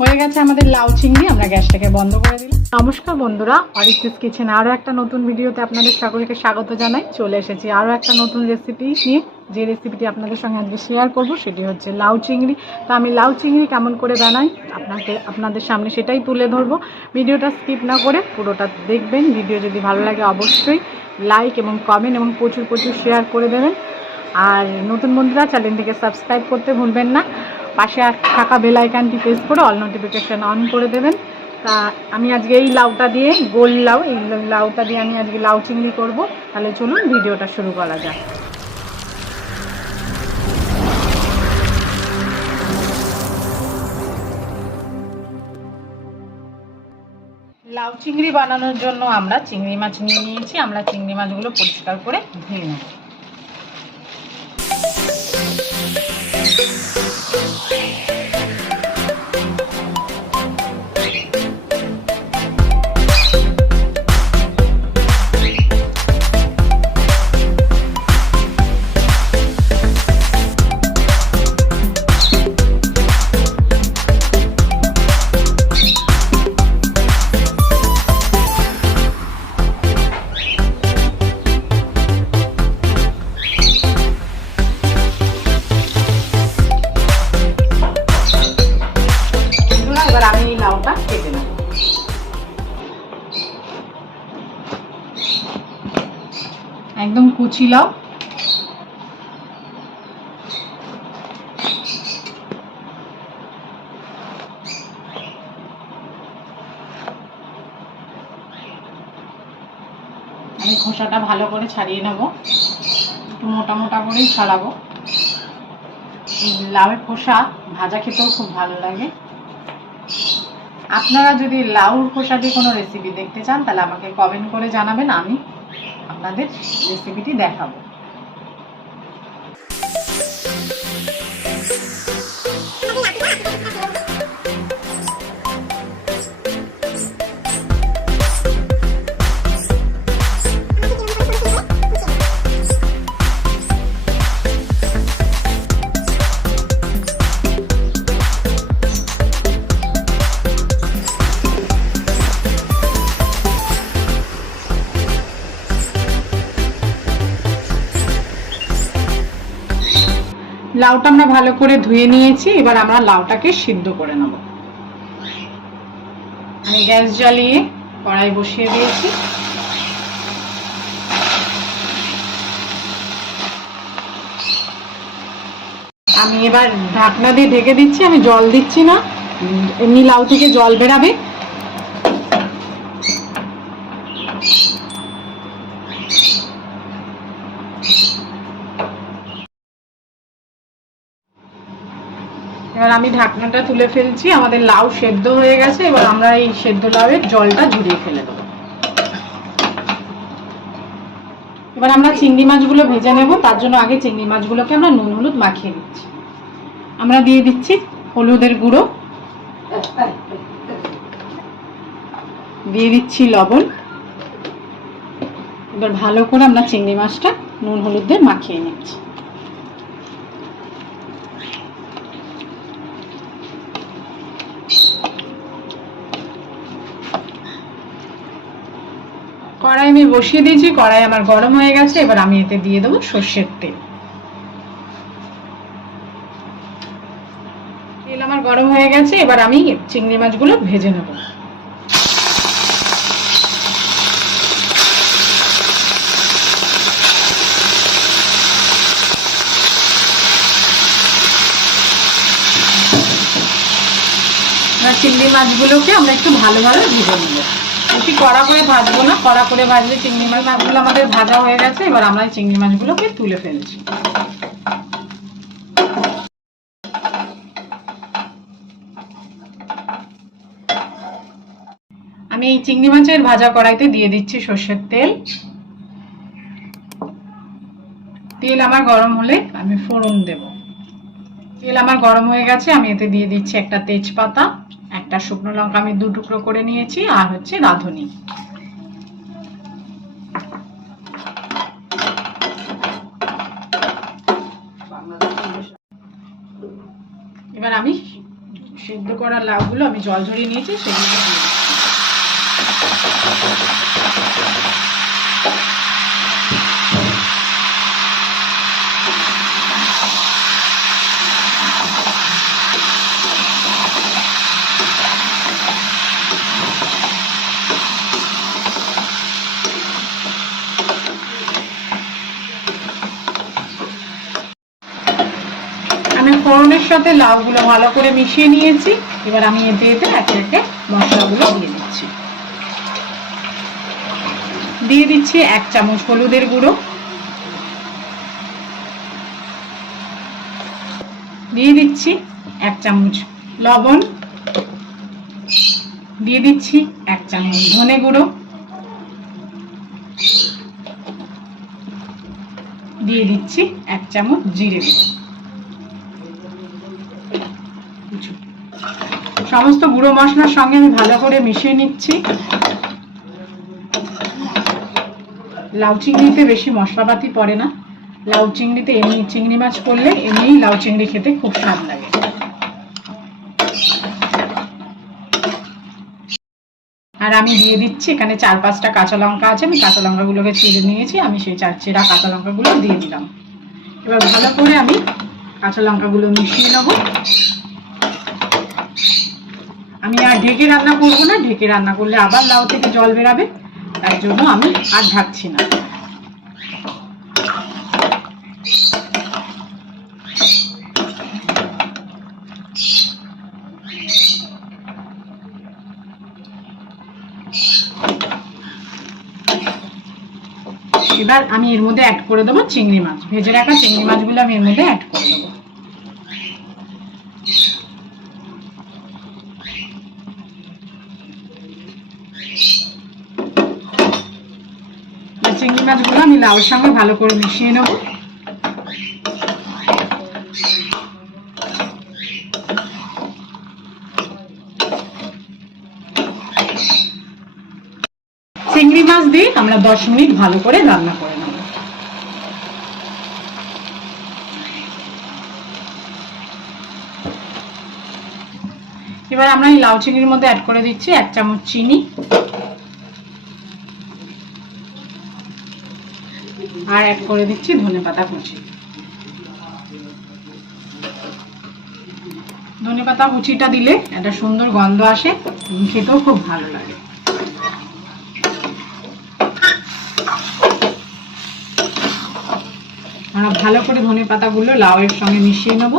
হয়ে গেছে আমাদের লাউ চিংড়ি। আমরা গ্যাসটাকে বন্ধ করে দিলাম। নমস্কার বন্ধুরা, অরিত্রিস কিচেনে আরও একটা নতুন ভিডিওতে আপনাদের সকলকে স্বাগত জানাই। চলে এসেছি আরও একটা নতুন রেসিপি নিয়ে। যে রেসিপিটি আপনাদের সঙ্গে আজকে শেয়ার করব সেটি হচ্ছে লাউ চিংড়ি। তো আমি লাউ চিংড়ি কেমন করে বানাই আপনাদের সামনে সেটাই তুলে ধরবো। ভিডিওটা স্কিপ না করে পুরোটা দেখবেন। ভিডিও যদি ভালো লাগে অবশ্যই লাইক এবং কমেন্ট এবং প্রচুর শেয়ার করে দেবেন। আর নতুন বন্ধুরা চ্যানেলটিকে সাবস্ক্রাইব করতে ভুলবেন না। পাশে থাকা বেল আইকনটি প্রেস করে অল নোটিফিকেশান অন করে দেবেন। তা আমি আজকে এই লাউটা দিয়ে, গোল লাউ, এই লাউটা দিয়ে আমি আজকে লাউ চিংড়ি করব। তাহলে চলুন ভিডিওটা শুরু করা যাক। লাউ চিংড়ি বানানোর জন্য আমরা চিংড়ি মাছ নিয়ে নিয়েছি। আমরা চিংড়ি মাছগুলো পরিষ্কার করে ধুয়ে নেব। একদম কুচি লাউ। আমি খোসাটা ভালো করে ছাড়িয়ে নেব, একটু মোটা মোটা করেই ছাড়াবো। এই লাউয়ের খোসা ভাজা খেতেও খুব ভালো লাগে। আপনারা যদি লাউর খোসা দিয়ে কোনো রেসিপি দেখতে চান তাহলে আমাকে কমেন্ট করে জানাবেন, আমি আপনাদের রেসিপিটি দেখাবো। লাউটা আমরা ভালো করে ধুয়ে নিয়েছি। এবার আমরা লাউটাকে সিদ্ধ করে নেব। আমি গ্যাস জ্বালিয়ে কড়াই বসিয়ে দিয়েছি। আমি এবার ঢাকনা দিয়ে ঢেকে দিচ্ছি। আমি জল দিচ্ছি না, এমনি লাউ থেকে জল বেরাবে। এবার আমি ঢাকনাটা তুলে ফেলছি। আমাদের লাউ সেদ্ধ হয়ে গেছে। এবার আমরা এই সেদ্ধ লাউয়ের জলটা ঝরিয়ে ফেলে দেবো। এবার আমরা চিংড়ি মাছগুলো ভেজে নেব। তার জন্য আগে চিংড়ি মাছগুলোকে আমরা নুন হলুদ মাখিয়ে দিচ্ছি। আমরা দিয়ে দিচ্ছি হলুদের গুঁড়ো, দিয়ে দিচ্ছি লবণ। এবার ভালো করে আমরা চিংড়ি মাছটা নুন হলুদ দিয়ে মাখিয়ে নিচ্ছি। কড়াই আমি বসিয়ে দিয়েছি। কড়াই আমার গরম হয়ে গেছে। এবার আমি এতে দিয়ে দেবো সর্ষের তেল। তেল আমার গরম হয়ে গেছে। এবার আমি চিংড়ি মাছগুলো ভেজে নেব। চিংড়ি মাছগুলোকে আমরা একটু ভালো ভেজে নেব। বেশি কড়া করে ভাজবো না, কড়া করে ভাজলে চিংড়ি মাছগুলো আমাদের ভাজা হয়ে গেছে। এবার আমরা চিংড়ি মাছগুলোকে তুলে ফেলছি। আমি এই চিংড়ি মাছের ভাজা কড়াইতে দিয়ে দিচ্ছি সর্ষের তেল। তেল আমার গরম হলে আমি ফোড়ন দেব। তেল আমার গরম হয়ে গেছে। আমি এতে দিয়ে দিচ্ছি একটা তেজপাতা, একটা শুকনো লঙ্কা আমি 2 টুকরো করে নিয়েছি, আর হচ্ছে রাঁধুনি। এবার আমি সিদ্ধ করা লাউগুলো আমি জল ঝরিয়ে নিয়েছি, সেগুলো দিয়ে দিচ্ছি। আমি ফোড়নের সাথে লাউগুলো ভালো করে মিশিয়ে নিয়েছি। এবার আমি এতে একে একে মশলাগুলো দিয়ে দিচ্ছি। দিয়ে দিচ্ছি 1 চামচ হলুদের গুঁড়ো, দিয়ে দিচ্ছি 1 চামচ লবণ, দিয়ে দিচ্ছি 1 চামচ ধনে গুঁড়ো, দিয়ে দিচ্ছি 1 চামচ জিরে গুঁড়ো। সমস্ত গুঁড়ো মশলার সঙ্গে আমি ভালো করে মিশিয়ে নিচ্ছি। লাউ চিংড়িতে বেশি মশলাপাতি পড়ে না। লাউ চিংড়িতে এমনি চিংড়ি মাছ করলে এমনি লাউ চিংড়ি খেতে খুব স্বাদ লাগে। আর আমি দিয়ে দিচ্ছি এখানে 4-5টা কাঁচা লঙ্কা আছে, আমি কাঁচা লঙ্কাগুলোকে চিড়ে নিয়েছি, আমি সেই চেরা কাঁচা লঙ্কাগুলো দিয়ে দিলাম। এবার ভালো করে আমি কাঁচা লঙ্কাগুলো মিশিয়ে নেব। আমি আর ঢেকে রান্না করবো না, ঢেকে রান্না করলে আবার লাউ থেকে জল বেরাবে, তার জন্য আমি আর ঢাকছি না। এবার আমি এর মধ্যে অ্যাড করে দেবো চিংড়ি মাছ, ভেজে রাখা চিংড়ি মাছগুলো আমি এর মধ্যে অ্যাড করে দেবো। চিংড়ি মাছগুলো আমি লাউর সঙ্গে ভালো করে মিশিয়ে নেব। চিংড়ি মাছ দিয়ে আমরা 10 মিনিট ভালো করে রান্না করে নেব। এবার আমরা এই লাউ চিংড়ির মধ্যে অ্যাড করে দিচ্ছি 1 চামচ চিনি আর অ্যাড করে দিচ্ছি ধনেপাতা কুচি। ধনেপাতা কুচিটা দিলে একটা সুন্দর গন্ধ আসে, খেতেও খুব ভালো লাগে। আমরা ভালো করে ধনেপাতাগুলো লাউয়ের সঙ্গে মিশিয়ে নেব।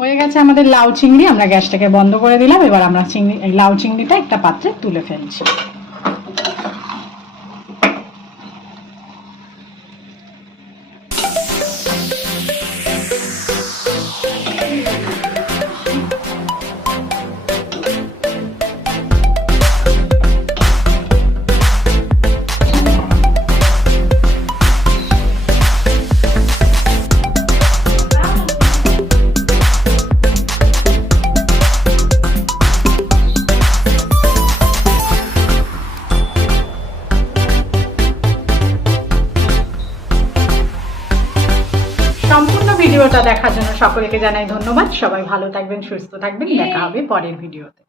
হয়ে গেছে আমাদের লাউ চিংড়ি, আমরা গ্যাসটাকে বন্ধ করে দিলাম। এবার আমরা লাউ চিংড়িটা একটা পাত্রে তুলে ফেলছি। ভিডিওটা দেখার জন্য সকলকে জানাই ধন্যবাদ। সবাই ভালো থাকবেন, সুস্থ থাকবেন। দেখা হবে পরের ভিডিওতে।